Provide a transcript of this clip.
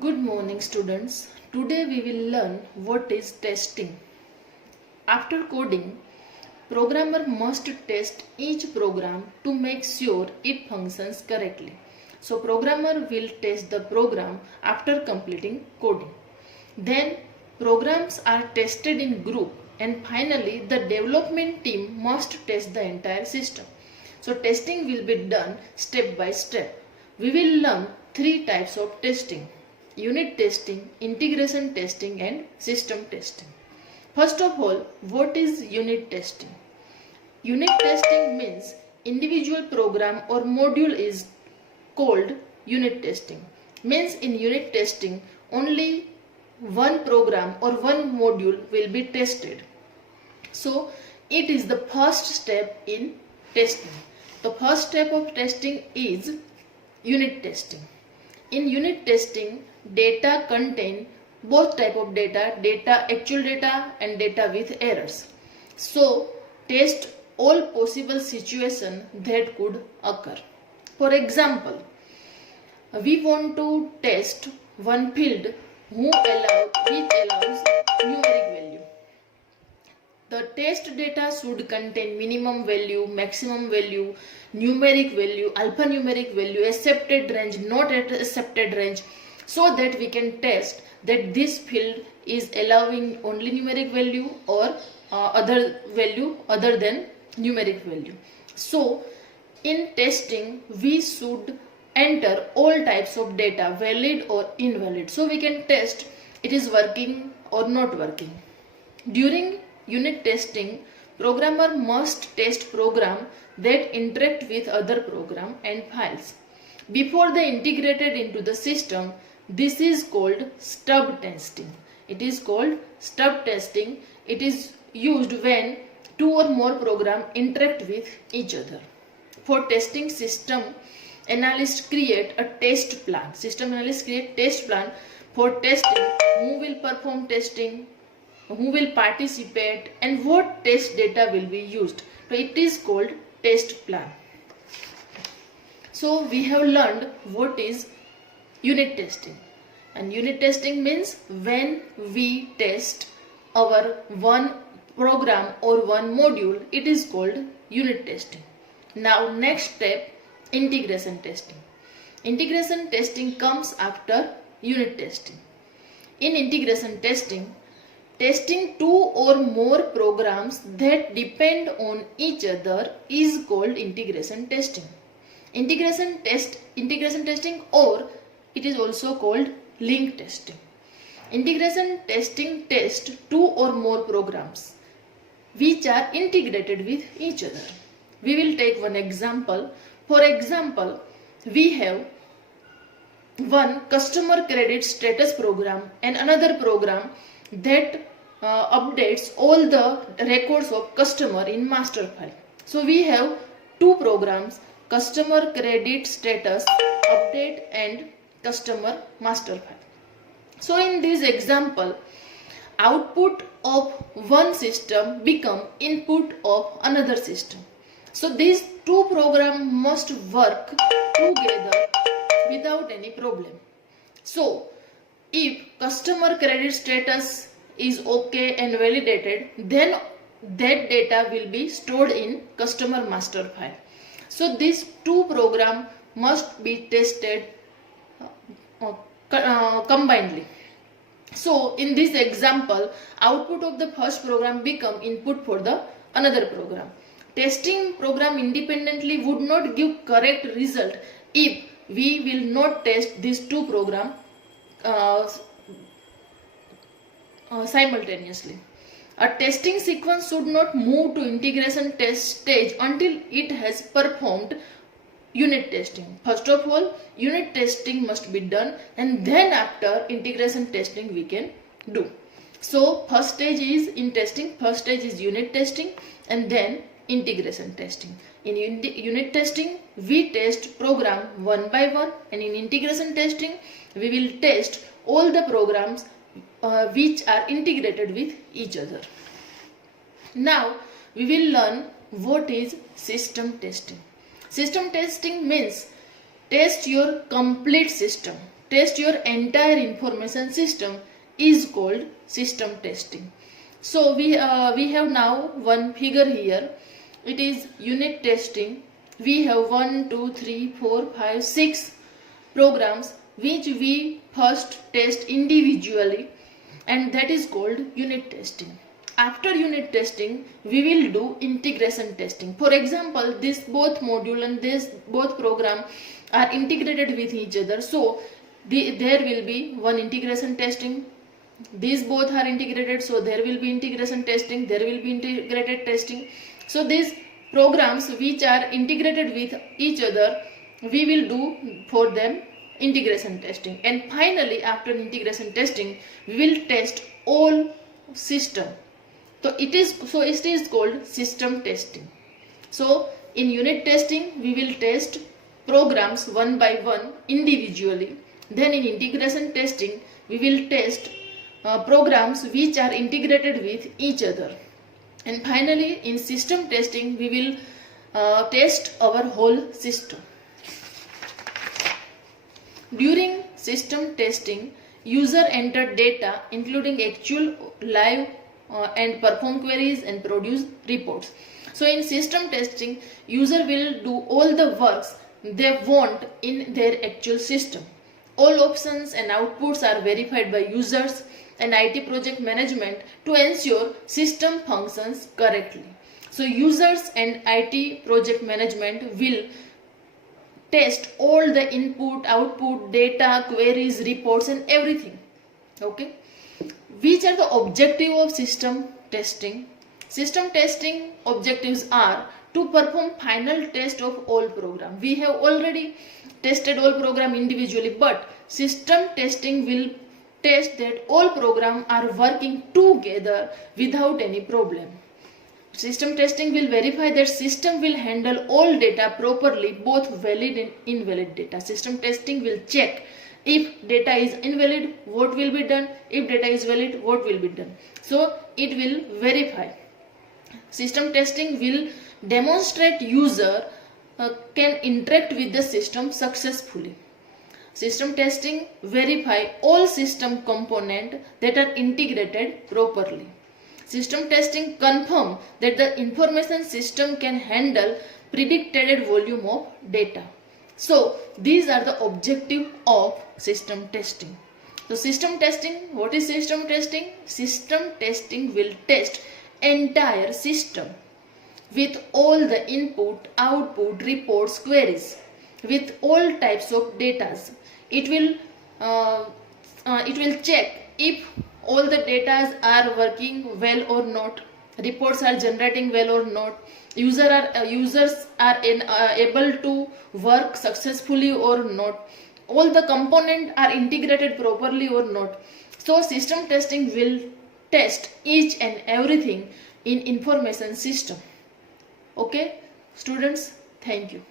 Good morning students. Today we will learn what is testing. After coding, programmer must test each program to make sure it functions correctly. So programmer will test the program after completing coding. Then programs are tested in group and finally the development team must test the entire system. So testing will be done step by step. We will learn three types of testing: unit testing, integration testing and system testing. First of all, what is unit testing? Unit testing means individual program or module is called unit testing. Means in unit testing only one program or one module will be tested. So it is the first step in testing. The first step of testing is unit testing. In unit testing, data contain both type of data actual data and data with errors. So test all possible situation that could occur. For example, we want to test one field which allows numeric value. The test data should contain minimum value, maximum value, numeric value, alphanumeric value, accepted range, not accepted range, so that we can test that this field is allowing only numeric value or other value other than numeric value. So in testing we should enter all types of data, valid or invalid, so we can test it is working or not working. During unit testing, programmer must test program that interact with other program and files before they integrated into the system. This is called stub testing. It is called stub testing. It is used when two or more programs interact with each other. For testing, system analysts create a test plan. System analysts create test plan for testing. Who will perform testing? Who will participate? And what test data will be used? So it is called test plan. So we have learned what is unit testing. And unit testing means when we test our one program or one module, it is called unit testing. Now next step, integration testing. Integration testing comes after unit testing. In integration testing, testing two or more programs that depend on each other is called integration testing. Integration testing, or it is also called link testing. Integration testing tests two or more programs which are integrated with each other. We will take one example. For example, we have one customer credit status program and another program that updates all the records of customer in master file. So we have two programs, customer credit status update and customer master file. So in this example, output of one system become input of another system. So these two programs must work together without any problem. So if customer credit status is okay and validated, then that data will be stored in customer master file. So these two programs must be tested combinedly. So in this example, output of the first program become input for the another program. Testing program independently would not give correct result if we will not test these two programs simultaneously. A testing sequence should not move to integration test stage until it has performed unit testing. First of all, unit testing must be done, and then after integration testing we can do. So first stage is in testing, first stage is unit testing, and then integration testing. In unit testing we test program one by one, and in integration testing we will test all the programs which are integrated with each other. Now we will learn what is system testing. System testing means test your complete system. test your entire information system is called system testing. So we have now one figure here. It is unit testing. We have 1, 2, 3, 4, 5, 6 programs which we first test individually, and that is called unit testing. After unit testing, we will do integration testing. For example, this both module and this both program are integrated with each other. So there will be one integration testing. These both are integrated, so there will be integration testing. There will be integrated testing. So these programs which are integrated with each other, we will do for them integration testing. And finally, after integration testing, we will test all system. So it is called system testing. So in unit testing, we will test programs one by one individually. Then in integration testing, we will test programs which are integrated with each other. And finally, in system testing, we will test our whole system. During system testing, user enter data including actual, live and perform queries and produce reports. So in system testing, user will do all the works they want in their actual system. All options and outputs are verified by users and IT project management to ensure system functions correctly. So users and IT project management will test all the input, output, data, queries, reports and everything. Okay. Which are the objectives of system testing? System testing objectives are to perform final test of all program. We have already tested all program individually, but system testing will test that all program are working together without any problem. System testing will verify that system will handle all data properly, both valid and invalid data. System testing will check if data is invalid, what will be done? If data is valid, what will be done? So it will verify. System testing will demonstrate user can interact with the system successfully. System testing verify all system components that are integrated properly. System testing confirm that the information system can handle predicted volume of data. So these are the objective of system testing. So system testing, what is system testing? System testing will test entire system with all the input, output, reports, queries, with all types of data. It will check if all the data are working well or not, reports are generating well or not, users are able to work successfully or not, all the components are integrated properly or not. So system testing will test each and everything in information system. Okay, students, thank you.